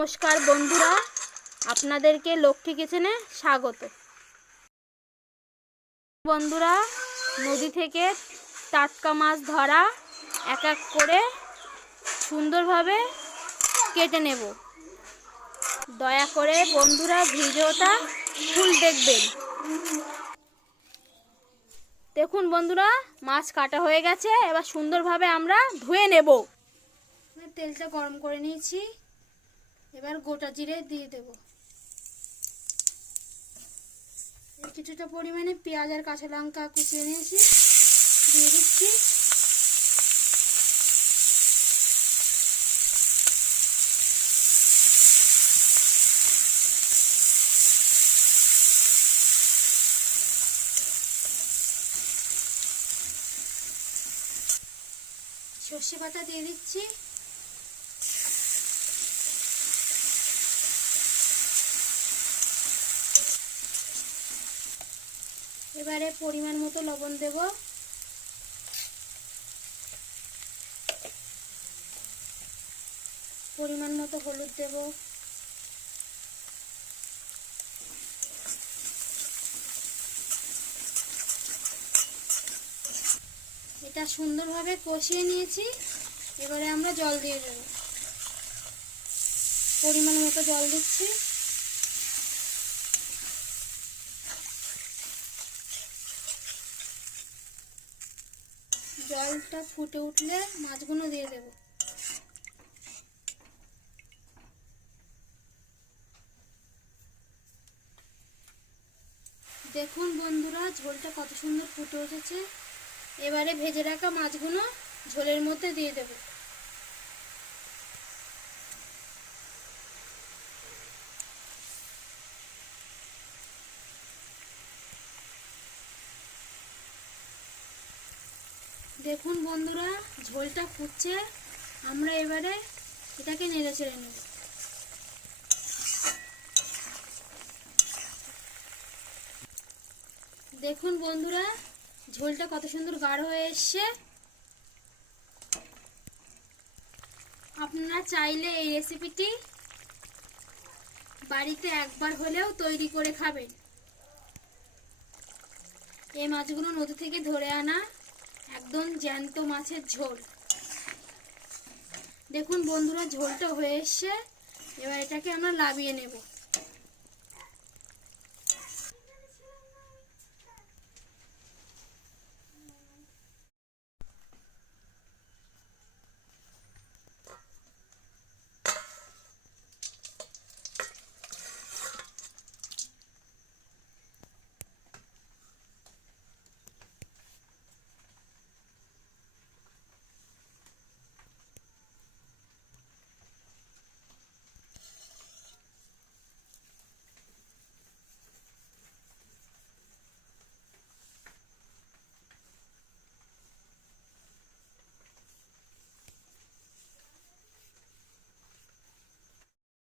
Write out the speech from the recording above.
নমস্কার বন্ধুরা, আপনাদেরকে লক্ষ্মী কিচেনে স্বাগত। বন্ধুরা, নদী থেকে টাটকা মাছ ধরা এক এক করে সুন্দরভাবে কেটে নেব। দয়া করে বন্ধুরা ভিডিওটা ফুল দেখবেন। দেখুন বন্ধুরা, মাছ কাটা হয়ে গেছে। এবার সুন্দরভাবে আমরা ধুয়ে নেব। তেলটা গরম করে নিয়েছি। এবার গোটা জিরে দিয়ে দেব। কিছুটা পরিমাণে পেঁয়াজ আর কাঁচা লঙ্কা কুচিয়ে নিয়েছি, দিয়ে দিচ্ছি। সর্ষে বাটা দিয়ে দিচ্ছি। এবারে পরিমাণ মতো লবণ দেব। পরিমাণ মতো হলুদ দেব। এটা সুন্দরভাবে কষিয়ে নিয়েছি। এবারে আমরা জল দিয়ে দেব। পরিমাণ মতো জল দিচ্ছি। জলটা ফুটে উঠলে মাছগুলো দিয়ে দেব। দেখুন বন্ধুরা, ঝোলটা কত সুন্দর ফুটে উঠেছে। এবারে ভেজে রাখা মাছগুলো ঝোলের মধ্যে দিয়ে দেব। দেখুন বন্ধুরা, ঝোলটা ফুটছে। আমরা এবারে এটাকে নেড়ে চেড়ে নেব। দেখুন বন্ধুরা, ঝোলটা কত সুন্দর গাঢ় হয়ে এসছে। আপনারা চাইলে এই রেসিপিটি বাড়িতে একবার হলেও তৈরি করে খাবেন। এই মাছগুলো নদী থেকে ধরে আনা একদম জ্যান্ত মাছের ঝোল। দেখুন বন্ধুরা, ঝোলটা হয়ে এসছে। এবার এটাকে আমরা নামিয়ে নেব।